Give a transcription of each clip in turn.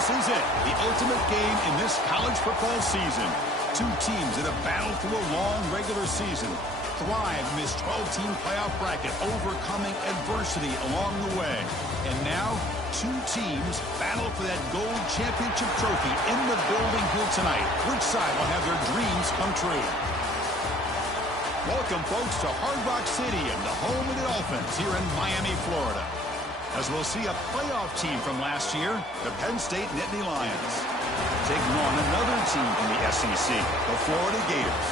This is it, the ultimate game in this college football season. Two teams that have battled through a long regular season, thrive in this 12-team playoff bracket, overcoming adversity along the way. And now, two teams battle for that gold championship trophy in the building here tonight. Which side will have their dreams come true? Welcome, folks, to Hard Rock Stadium, the home of the Dolphins here in Miami, Florida. As we'll see a playoff team from last year, the Penn State Nittany Lions, taking on another team from the SEC, the Florida Gators.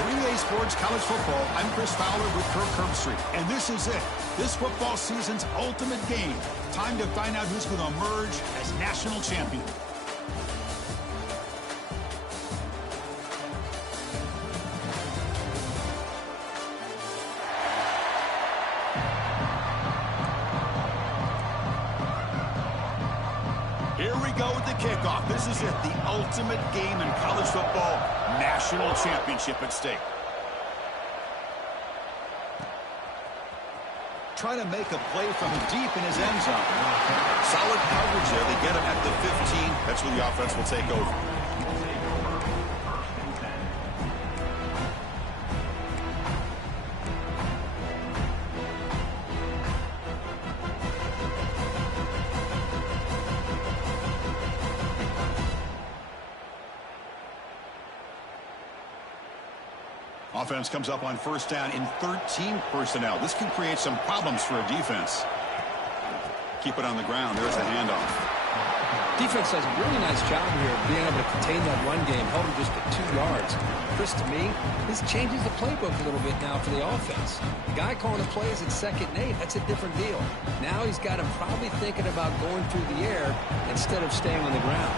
For EA Sports College Football, I'm Chris Fowler with Kirk Herbstreit, and this is it, this football season's ultimate game. Time to find out who's going to emerge as national champion. Here we go with the kickoff. This is it, the ultimate game in college football, national championship at stake. Trying to make a play from deep in his end zone. Solid coverage there. They get him at the 15. That's where the offense will take over. Offense comes up on first down in 13 personnel. This can create some problems for a defense. Keep it on the ground. There's the handoff. Defense does a really nice job here of being able to contain that run game, held him just at 2 yards. Chris, to me, this changes the playbook a little bit now for the offense. The guy calling the plays at 2nd and 8, that's a different deal. Now he's got him probably thinking about going through the air instead of staying on the ground.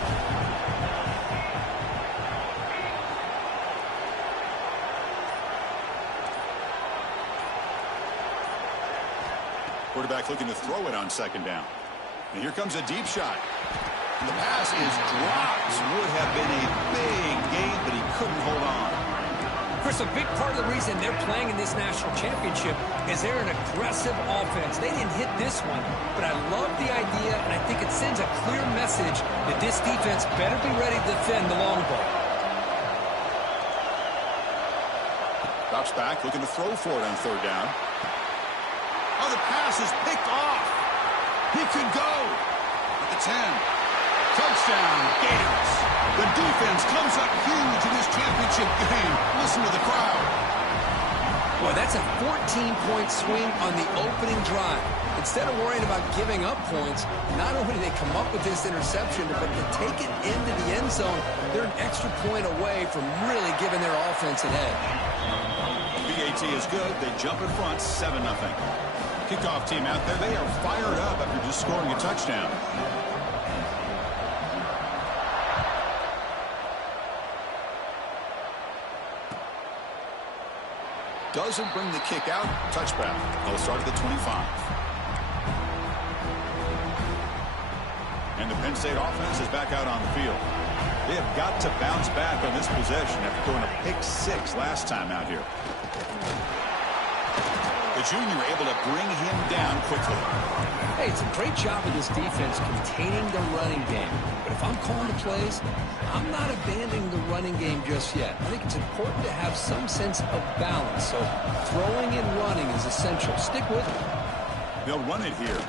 Quarterback looking to throw it on 2nd down. And here comes a deep shot. And the pass is dropped. Would have been a big gain, but he couldn't hold on. Chris, a big part of the reason they're playing in this national championship is they're an aggressive offense. They didn't hit this one, but I love the idea, and I think it sends a clear message that this defense better be ready to defend the long ball. Drops back, looking to throw for it on 3rd down. Oh, the pass is picked off. He could go at the 10. Touchdown, Gators. The defense comes up huge in this championship game. Listen to the crowd. Boy, that's a 14-point swing on the opening drive. Instead of worrying about giving up points, not only do they come up with this interception, but to take it into the end zone, they're an extra point away from really giving their offense an edge. BAT is good. They jump in front, 7-0. Kickoff team out there, they are fired up after just scoring a touchdown. Doesn't bring the kick out. Touchback. They'll start at the 25. And the Penn State offense is back out on the field. They have got to bounce back on this possession after throwing a pick 6 last time out here. The junior able to bring him down quickly. Hey, it's a great job of this defense containing the running game. But if I'm calling the plays, I'm not abandoning the running game just yet. I think it's important to have some sense of balance. So throwing and running is essential. Stick with it. They'll run it here.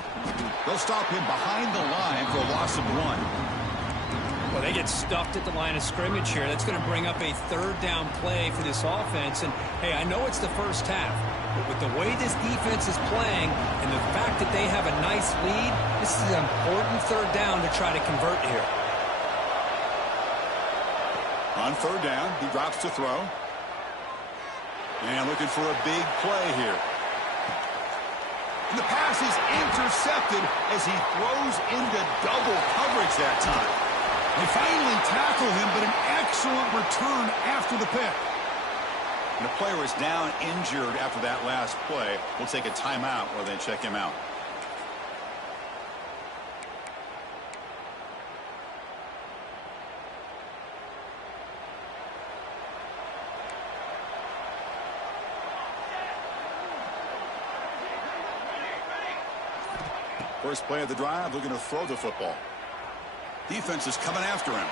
They'll stop him behind the line for a loss of 1. Well, they get stuffed at the line of scrimmage here. That's going to bring up a 3rd down play for this offense. And, hey, I know it's the first half, but with the way this defense is playing and the fact that they have a nice lead, this is an important 3rd down to try to convert here. On 3rd down, he drops to throw. And looking for a big play here. And the pass is intercepted as he throws into double coverage that time. They finally tackle him, but an excellent return after the pick. And the player is down injured after that last play. We'll take a timeout while they check him out. First play of the drive, looking to throw the football. Defense is coming after him.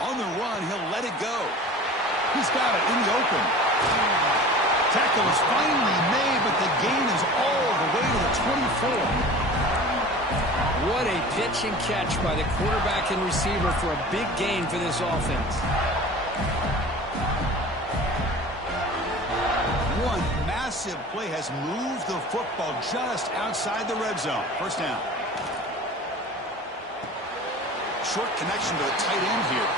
On the run, he'll let it go. He's got it in the open. Tackle is finally made, but the gain is all the way to the 24. What a pitch and catch by the quarterback and receiver for a big gain for this offense. One massive play has moved the football just outside the red zone. First down. Short connection to the tight end here.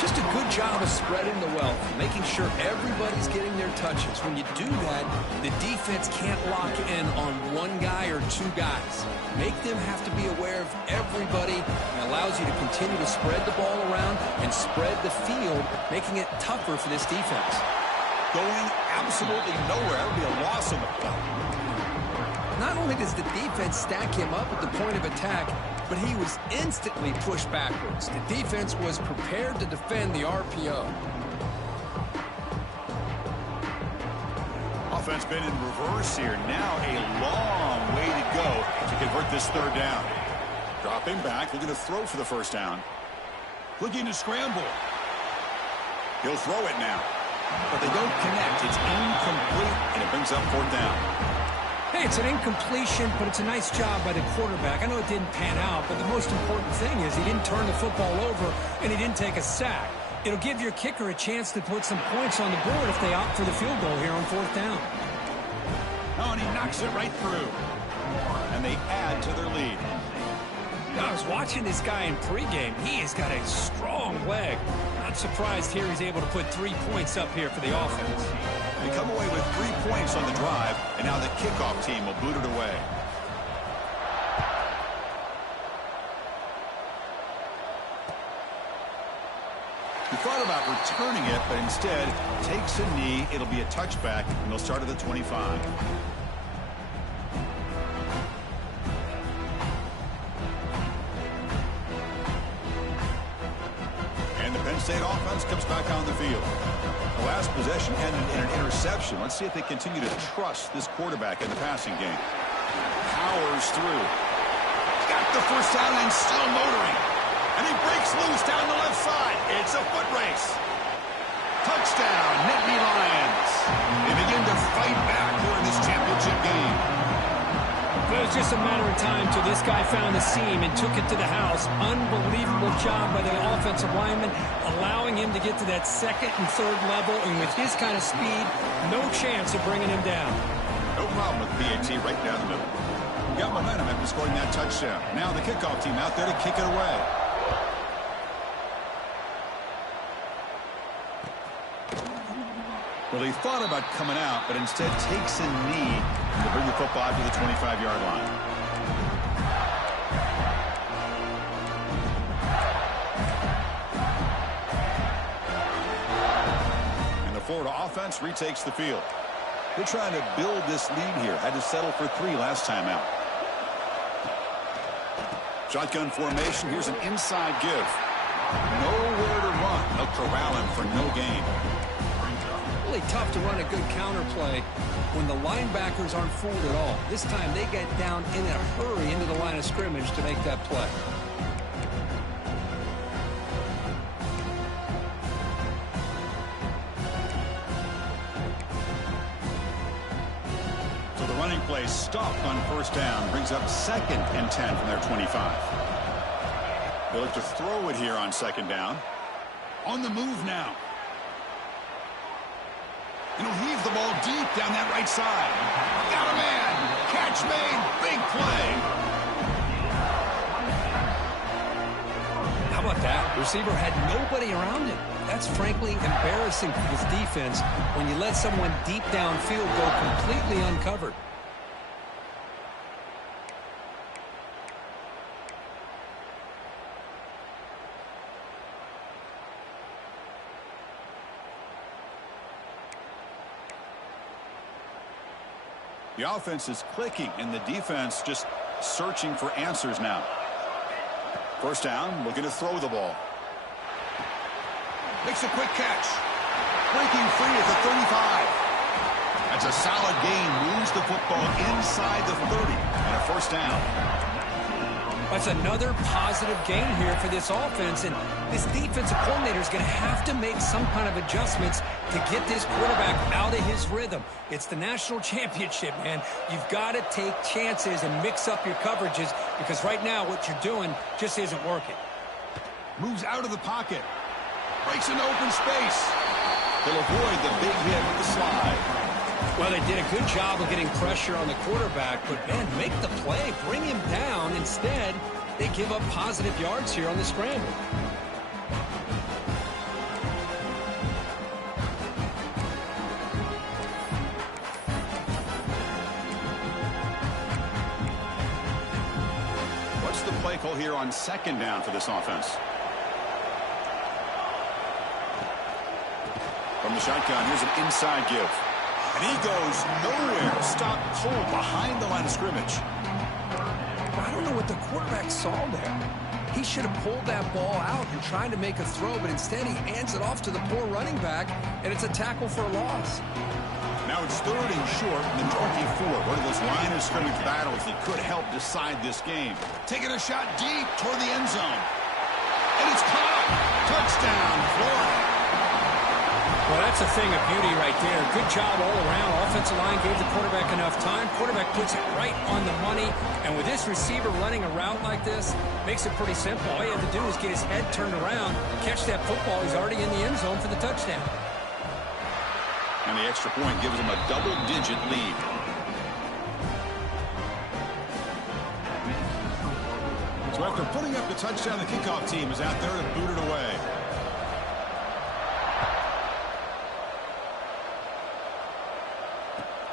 Just a good job of spreading the wealth, making sure everybody's getting their touches. When you do that, the defense can't lock in on one guy or two guys. Make them have to be aware of everybody, and allows you to continue to spread the ball around and spread the field, making it tougher for this defense. Going absolutely nowhere. It'll be a loss on the play. Not only does the defense stack him up at the point of attack, but he was instantly pushed backwards. The defense was prepared to defend the RPO. Offense been in reverse here. Now a long way to go to convert this third down. Dropping back, looking to throw for the first down. Looking to scramble. He'll throw it now. But they don't connect. It's incomplete, and it brings up fourth down. Hey, it's an incompletion, but it's a nice job by the quarterback. I know it didn't pan out, but the most important thing is he didn't turn the football over and he didn't take a sack. It'll give your kicker a chance to put some points on the board if they opt for the field goal here on fourth down. Oh, and he knocks it right through. And they add to their lead. I was watching this guy in pregame. He has got a strong leg. Not surprised here he's able to put 3 points up here for the offense. They come away with 3 points on the drive, and now the kickoff team will boot it away. He thought about returning it, but instead takes a knee. It'll be a touchback, and they'll start at the 25. And the Penn State offense comes back on the field. The last possession ended in an interception. Let's see if they continue to trust this quarterback in the passing game. Powers through. Got the first down and still motoring. And he breaks loose down the left side. It's a foot race. Touchdown, Nittany Lions. They begin to fight back here in this championship game. But it was just a matter of time till this guy found the seam and took it to the house. Unbelievable job by the offensive lineman, allowing him to get to that second and third level. And with his kind of speed, no chance of bringing him down. No problem with PAT right down the middle. Got momentum after scoring that touchdown. Now the kickoff team out there to kick it away. Well, he thought about coming out, but instead takes a knee to bring the football to the 25-yard line. And the Florida offense retakes the field. They're trying to build this lead here. Had to settle for 3 last time out. Shotgun formation. Here's an inside give. Nowhere to run. They'll corral him for no gain. Really tough to run a good counter play when the linebackers aren't fooled at all. This time they get down in a hurry into the line of scrimmage to make that play. So the running play stopped on first down, brings up 2nd and 10 from their 25. They look to throw it here on second down. On the move now. And he'll heave the ball deep down that right side. Got a man. Catch made. Big play. How about that? Receiver had nobody around him. That's frankly embarrassing for this defense when you let someone deep downfield go completely uncovered. The offense is clicking, and the defense just searching for answers now. First down, looking to throw the ball. Makes a quick catch. Breaking free at the 35. That's a solid gain. Moves the football inside the 30. And a first down. That's another positive gain here for this offense, and this defensive coordinator is going to have to make some kind of adjustments to get this quarterback out of his rhythm. It's the national championship, man. You've got to take chances and mix up your coverages because right now what you're doing just isn't working. Moves out of the pocket. Breaks into open space. They'll avoid the big hit with the slide. Well, they did a good job of getting pressure on the quarterback, but, man, make the play. Bring him down. Instead, they give up positive yards here on the scramble. What's the play call here on second down for this offense? From the shotgun, here's an inside give. And he goes nowhere. Stop cold behind the line of scrimmage. I don't know what the quarterback saw there. He should have pulled that ball out and tried to make a throw, but instead he hands it off to the poor running back, and it's a tackle for a loss. Now it's 3rd and short and 24. One of those line of scrimmage battles that could help decide this game. Taking a shot deep toward the end zone. And it's caught. Touchdown, Florida. Well, that's a thing of beauty right there. Good job all around. Offensive line gave the quarterback enough time. Quarterback puts it right on the money. And with this receiver running a route like this, makes it pretty simple. All you have to do is get his head turned around, catch that football. He's already in the end zone for the touchdown. And the extra point gives him a double-digit lead. So after putting up the touchdown, the kickoff team is out there to boot it away.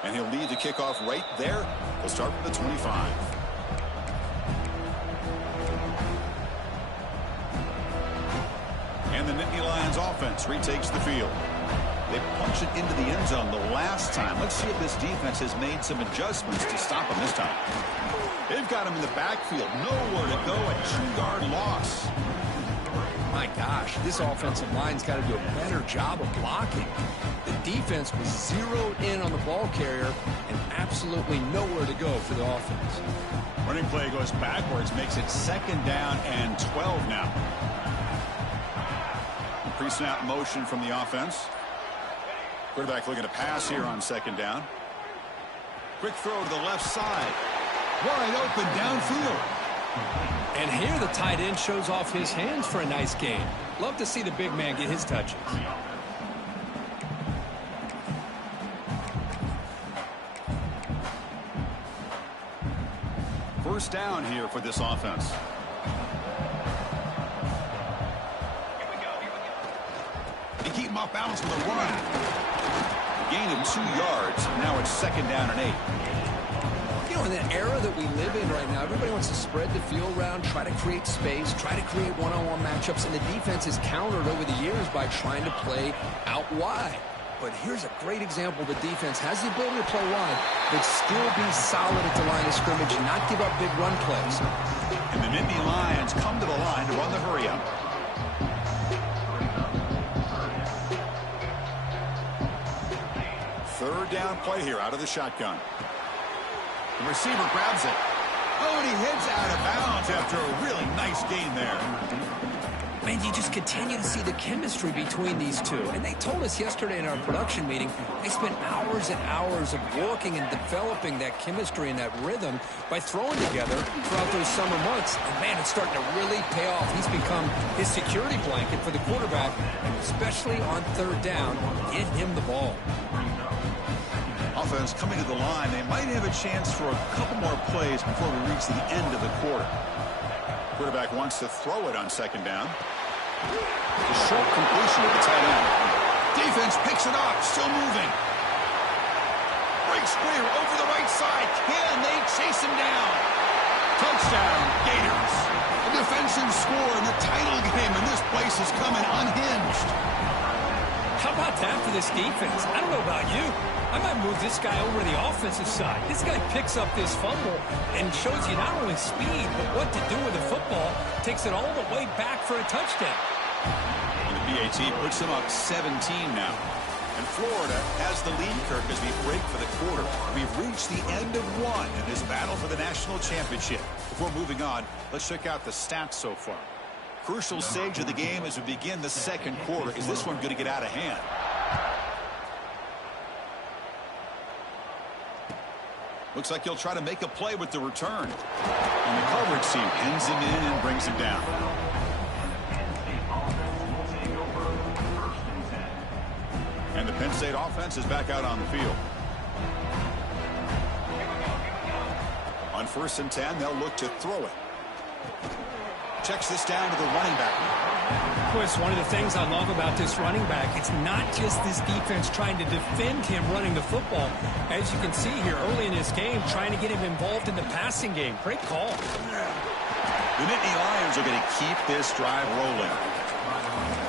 And he'll lead the kickoff right there. He'll start with the 25. And the Nittany Lions offense retakes the field. They punch it into the end zone the last time. Let's see if this defense has made some adjustments to stop him this time. They've got him in the backfield. Nowhere to go. A 2-yard loss. My gosh, this offensive line's got to do a better job of blocking. The defense was zeroed in on the ball carrier and absolutely nowhere to go for the offense. Running play goes backwards, makes it 2nd down and 12 now. Pre-snap motion from the offense. Quarterback looking to pass here on 2nd down. Quick throw to the left side. Wide open downfield. And here the tight end shows off his hands for a nice gain. Love to see the big man get his touches. First down here for this offense. And keep him off balance with a run. Gain of 2 yards. Now it's 2nd down and 8. You know, in the era that we live in right now, everybody wants to spread the field around, try to create space, try to create one-on-one matchups, and the defense is countered over the years by trying to play out wide. But here's a great example. The defense has the ability to play wide, but still be solid at the line of scrimmage and not give up big run plays. And the Nittany Lions come to the line to run the hurry-up. Third down play here out of the shotgun. The receiver grabs it. Oh, and he heads out of bounds after a really nice gain there. Man, you just continue to see the chemistry between these two. And they told us yesterday in our production meeting, they spent hours and hours of working and developing that chemistry and that rhythm by throwing together throughout those summer months. And, man, it's starting to really pay off. He's become his security blanket for the quarterback, and especially on 3rd down, get him the ball. Offense coming to the line. They might have a chance for a couple more plays before we reach the end of the quarter. Quarterback wants to throw it on 2nd down. A short completion with the tight end. Defense picks it up, still moving. Breaks clear over the right side. Can they chase him down? Touchdown, Gators. A defensive score in the title game, and this place is coming unhinged. How about that for this defense? I don't know about you. I might move this guy over to the offensive side. This guy picks up this fumble and shows you not only speed, but what to do with the football. Takes it all the way back for a touchdown. And the BAT puts them up 17 now. And Florida has the lead, Kirk, as we break for the quarter. We've reached the end of one in this battle for the national championship. Before moving on, let's check out the stats so far. Crucial stage of the game as we begin the second quarter. Is this one going to get out of hand? Looks like he'll try to make a play with the return. And the coverage team pins him in and brings him down. And the Penn State offense is back out on the field. On 1st and 10, they'll look to throw it. Checks this down to the running back. Chris, one of the things I love about this running back, it's not just this defense trying to defend him running the football. As you can see here early in this game, trying to get him involved in the passing game. Great call. The Nittany Lions are going to keep this drive rolling.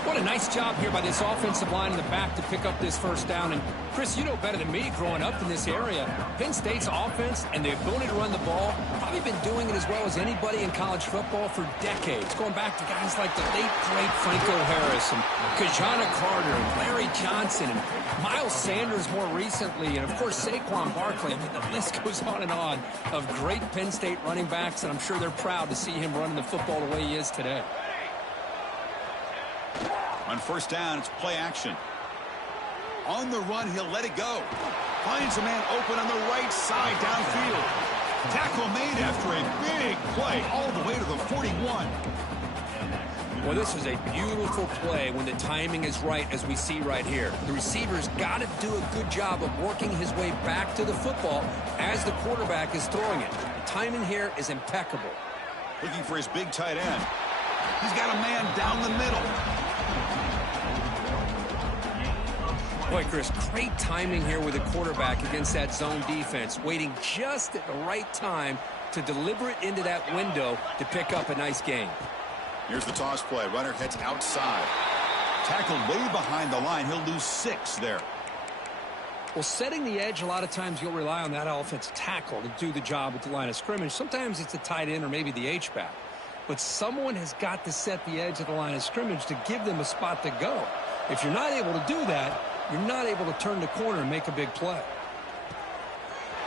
What a nice job here by this offensive line in the back to pick up this first down. And, Chris, you know better than me growing up in this area. Penn State's offense and the ability to run the ball, probably been doing it as well as anybody in college football for decades. Going back to guys like the late, great Franco Harris and Kajana Carter and Larry Johnson and Miles Sanders more recently. And, of course, Saquon Barkley. I mean, the list goes on and on of great Penn State running backs. And I'm sure they're proud to see him running the football the way he is today. On 1st down, it's play action. On the run, he'll let it go. Finds a man open on the right side downfield. Tackle made after a big play all the way to the 41. Well, this is a beautiful play when the timing is right, as we see right here. The receiver's got to do a good job of working his way back to the football as the quarterback is throwing it. The timing here is impeccable. Looking for his big tight end. He's got a man down the middle. Boy, Chris, great timing here with the quarterback against that zone defense, waiting just at the right time to deliver it into that window to pick up a nice gain. Here's the toss play. Runner heads outside. Tackled way behind the line. He'll lose 6 there. Well, setting the edge, a lot of times you'll rely on that offensive tackle to do the job at the line of scrimmage. Sometimes it's a tight end or maybe the H-back. But someone has got to set the edge of the line of scrimmage to give them a spot to go. If you're not able to do that, you're not able to turn the corner and make a big play.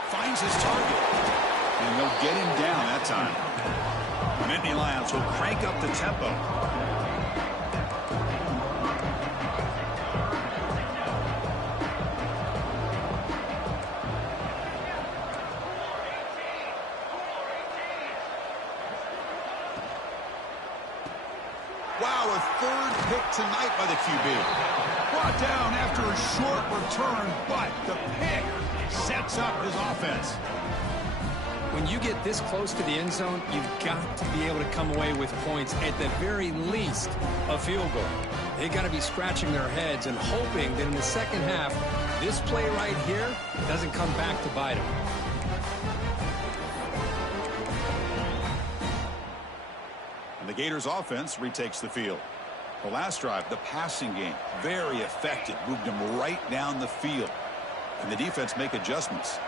Finds his target. And they'll get him down that time. The Nittany Lions will crank up the tempo. Wow, a 3rd pick tonight by the QB. Brought down after a short return, but the pick sets up his offense. When you get this close to the end zone, you've got to be able to come away with points, at the very least, a field goal. They got to be scratching their heads and hoping that in the second half, this play right here doesn't come back to bite them. And the Gators offense retakes the field. The last drive, the passing game, very effective. Moved him right down the field. And the defense make adjustments.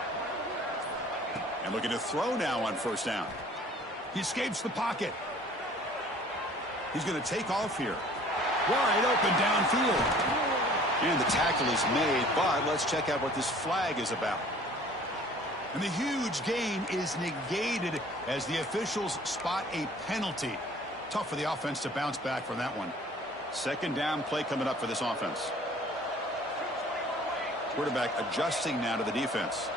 And looking to throw now on 1st down. He escapes the pocket. He's going to take off here. Wide open downfield. And the tackle is made, but let's check out what this flag is about. And the huge gain is negated as the officials spot a penalty. Tough for the offense to bounce back from that one. 2nd down play coming up for this offense. Quarterback adjusting now to the defense.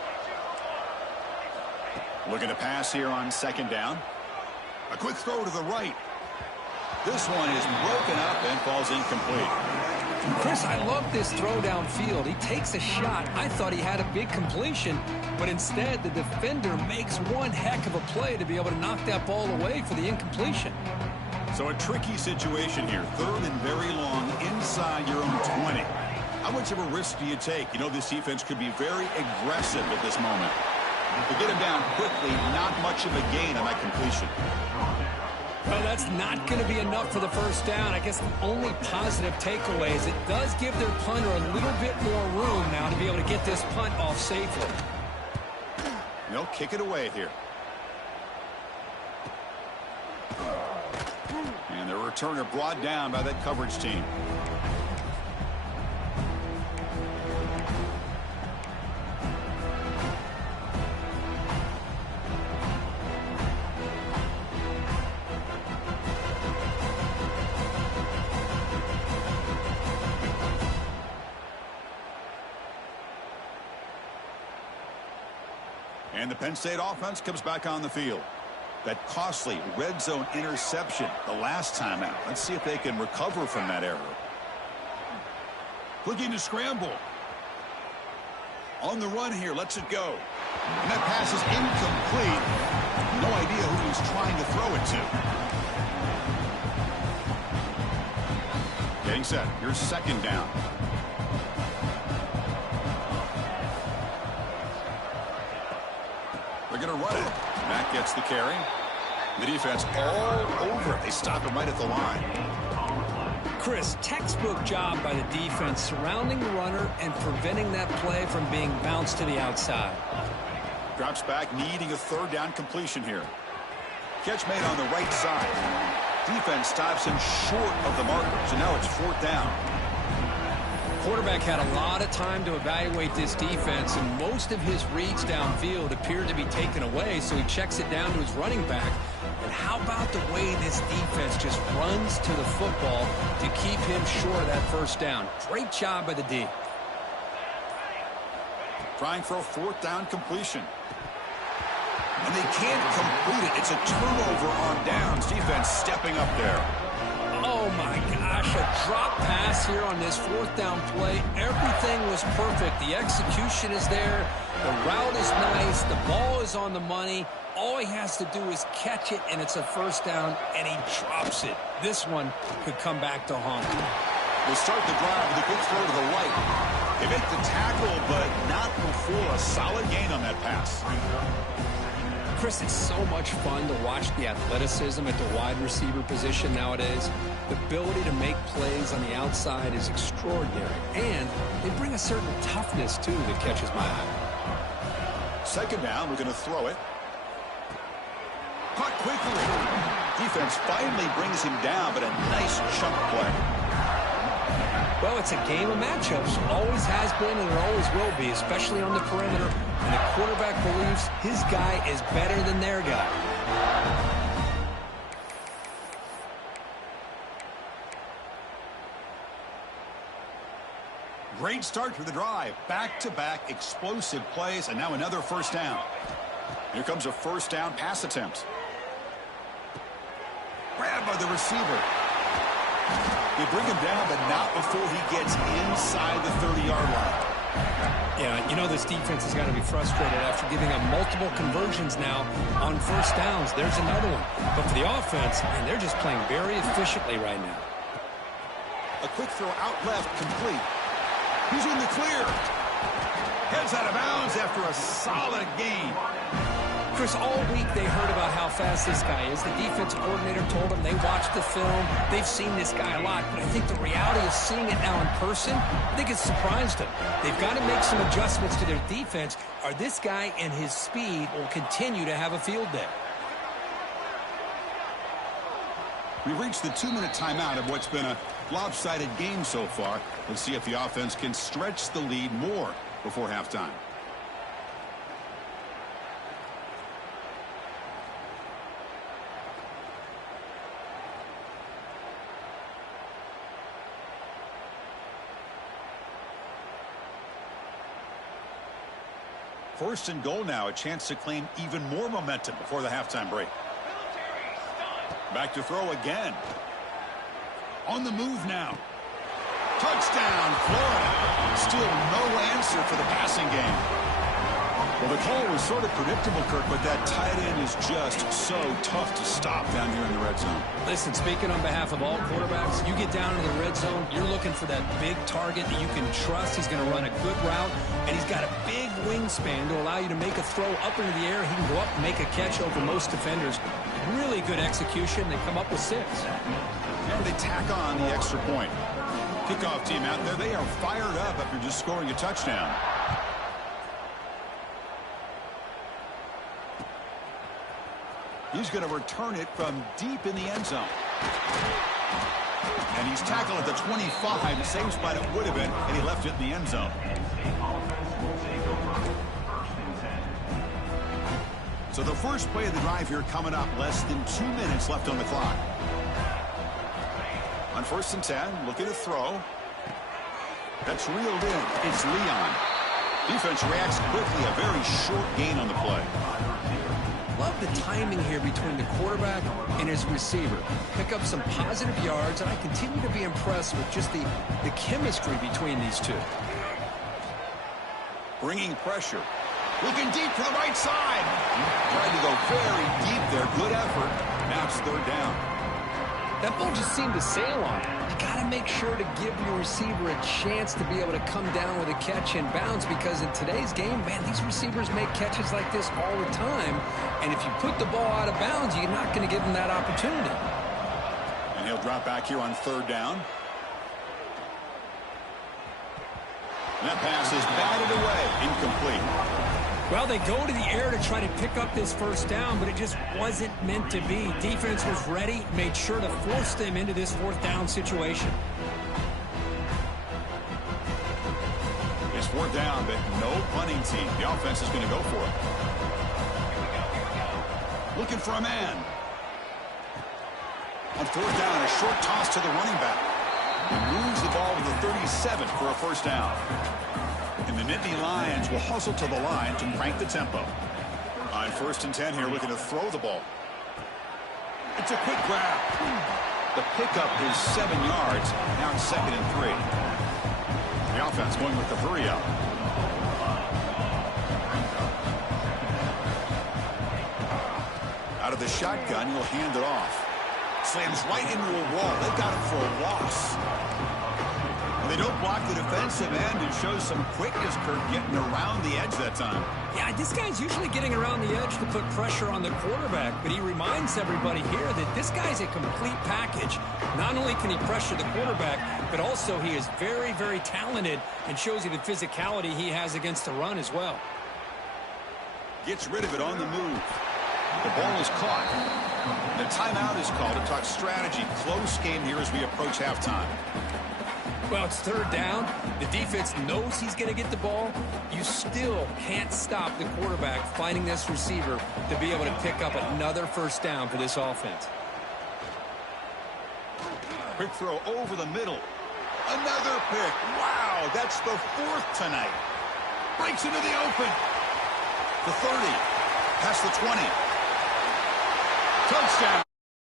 Looking to pass here on 2nd down. A quick throw to the right. This one is broken up and falls incomplete. Chris, I love this throw downfield. He takes a shot. I thought he had a big completion, but instead the defender makes one heck of a play to be able to knock that ball away for the incompletion. So a tricky situation here. 3rd and very long inside your own 20. How much of a risk do you take? You know this defense could be very aggressive at this moment. To get him down quickly, not much of a gain on that completion. Well, that's not going to be enough for the 1st down. I guess the only positive takeaway is it does give their punter a little bit more room now to be able to get this punt off safely. They'll kick it away here. And the returner brought down by that coverage team. And the Penn State offense comes back on the field. That costly red zone interception the last time out. Let's see if they can recover from that error. Looking to scramble. On the run here, lets it go. And that pass is incomplete. No idea who he's trying to throw it to. Getting set. Here's second down. They're going to run it. Matt gets the carry. The defense all over it. They stop him right at the line. Chris, textbook job by the defense surrounding the runner and preventing that play from being bounced to the outside. Drops back, needing a third down completion here. Catch made on the right side. Defense stops him short of the marker, so now it's fourth down. Quarterback had a lot of time to evaluate this defense, and most of his reads downfield appeared to be taken away, so he checks it down to his running back. And how about the way this defense just runs to the football to keep him short of that first down? Great job by the D. Trying for a fourth down completion. And they can't complete it. It's a turnover on downs. Defense stepping up there. Oh, my gosh, a drop pass here on this fourth down play. Everything was perfect. The execution is there. The route is nice. The ball is on the money. All he has to do is catch it, and it's a first down, and he drops it. This one could come back to haunt him. They start the drive with a quick throw to the right. They make the tackle, but not before a solid gain on that pass. Chris, it's so much fun to watch the athleticism at the wide receiver position nowadays. The ability to make plays on the outside is extraordinary, and they bring a certain toughness, too, that catches my eye. Second down, we're going to throw it. Caught quickly. Defense finally brings him down, but a nice chunk play. Well, it's a game of matchups. Always has been and it always will be, especially on the perimeter. And the quarterback believes his guy is better than their guy. Great start to the drive. Back-to-back explosive plays, and now another first down. Here comes a first down pass attempt. Grabbed by the receiver. They bring him down, but not before he gets inside the 30-yard line. Yeah, you know this defense has got to be frustrated after giving up multiple conversions now on first downs. There's another one. But for the offense, man, they're just playing very efficiently right now. A quick throw out left, complete. He's in the clear. Heads out of bounds after a solid gain. Chris, all week they heard about how fast this guy is. The defensive coordinator told them they watched the film. They've seen this guy a lot. But I think the reality of seeing it now in person, I think it's surprised them. They've got to make some adjustments to their defense, or this guy and his speed will continue to have a field day. We've reached the 2-minute timeout of what's been a lopsided game so far. Let's see if the offense can stretch the lead more before halftime. First and goal now, a chance to claim even more momentum before the halftime break. Back to throw again. On the move now. Touchdown, Florida. Still no answer for the passing game. Well, the call was sort of predictable, Kirk, but that tight end is just so tough to stop down here in the red zone. Listen, speaking on behalf of all quarterbacks, you get down into the red zone, you're looking for that big target that you can trust. He's going to run a good route, and he's got a big wingspan to allow you to make a throw up into the air. He can go up and make a catch over most defenders. Really good execution. They come up with 6. And they tack on the extra point. Kickoff team out there. They are fired up after just scoring a touchdown. He's going to return it from deep in the end zone. And he's tackled at the 25, the same spot it would have been, and he left it in the end zone. So the first play of the drive here coming up, less than 2 minutes left on the clock. On 1st and 10, looking to throw. That's reeled in. It's Leon. Defense reacts quickly. A very short gain on the play. Love the timing here between the quarterback and his receiver. Pick up some positive yards, and I continue to be impressed with just the chemistry between these two. Bringing pressure. Looking deep to the right side. Tried to go very deep there. Good effort. Now it's third down. That ball just seemed to sail on him. You got to make sure to give your receiver a chance to be able to come down with a catch and bounce, because in today's game, man, these receivers make catches like this all the time. And if you put the ball out of bounds, you're not going to give them that opportunity. And he'll drop back here on third down. And that pass is batted away. Incomplete. Well, they go to the air to try to pick up this first down, but it just wasn't meant to be. Defense was ready, made sure to force them into this fourth down situation. It's fourth down, but no punting team. The offense is going to go for it. Looking for a man. On fourth down, a short toss to the running back. He moves the ball to the 37 for a first down. And the Nittany Lions will hustle to the line to crank the tempo. On 1st and 10 here, looking to throw the ball. It's a quick grab. The pickup is 7 yards. Now it's 2nd and 3. The offense going with the hurry up. Out of the shotgun, he'll hand it off. Slams right into a wall. They got it for a loss. They don't block the defensive end and show some quickness, Kirk, getting around the edge that time. Yeah, this guy's usually getting around the edge to put pressure on the quarterback, but he reminds everybody here that this guy's a complete package. Not only can he pressure the quarterback, but also he is very, very talented and shows you the physicality he has against the run as well. Gets rid of it on the move. The ball is caught. The timeout is called to talk strategy. Close game here as we approach halftime. Well, it's third down. The defense knows he's going to get the ball. You still can't stop the quarterback finding this receiver to be able to pick up another first down for this offense. Quick throw over the middle. Another pick. Wow, that's the 4th tonight. Breaks into the open. The 30. Past the 20. Touchdown.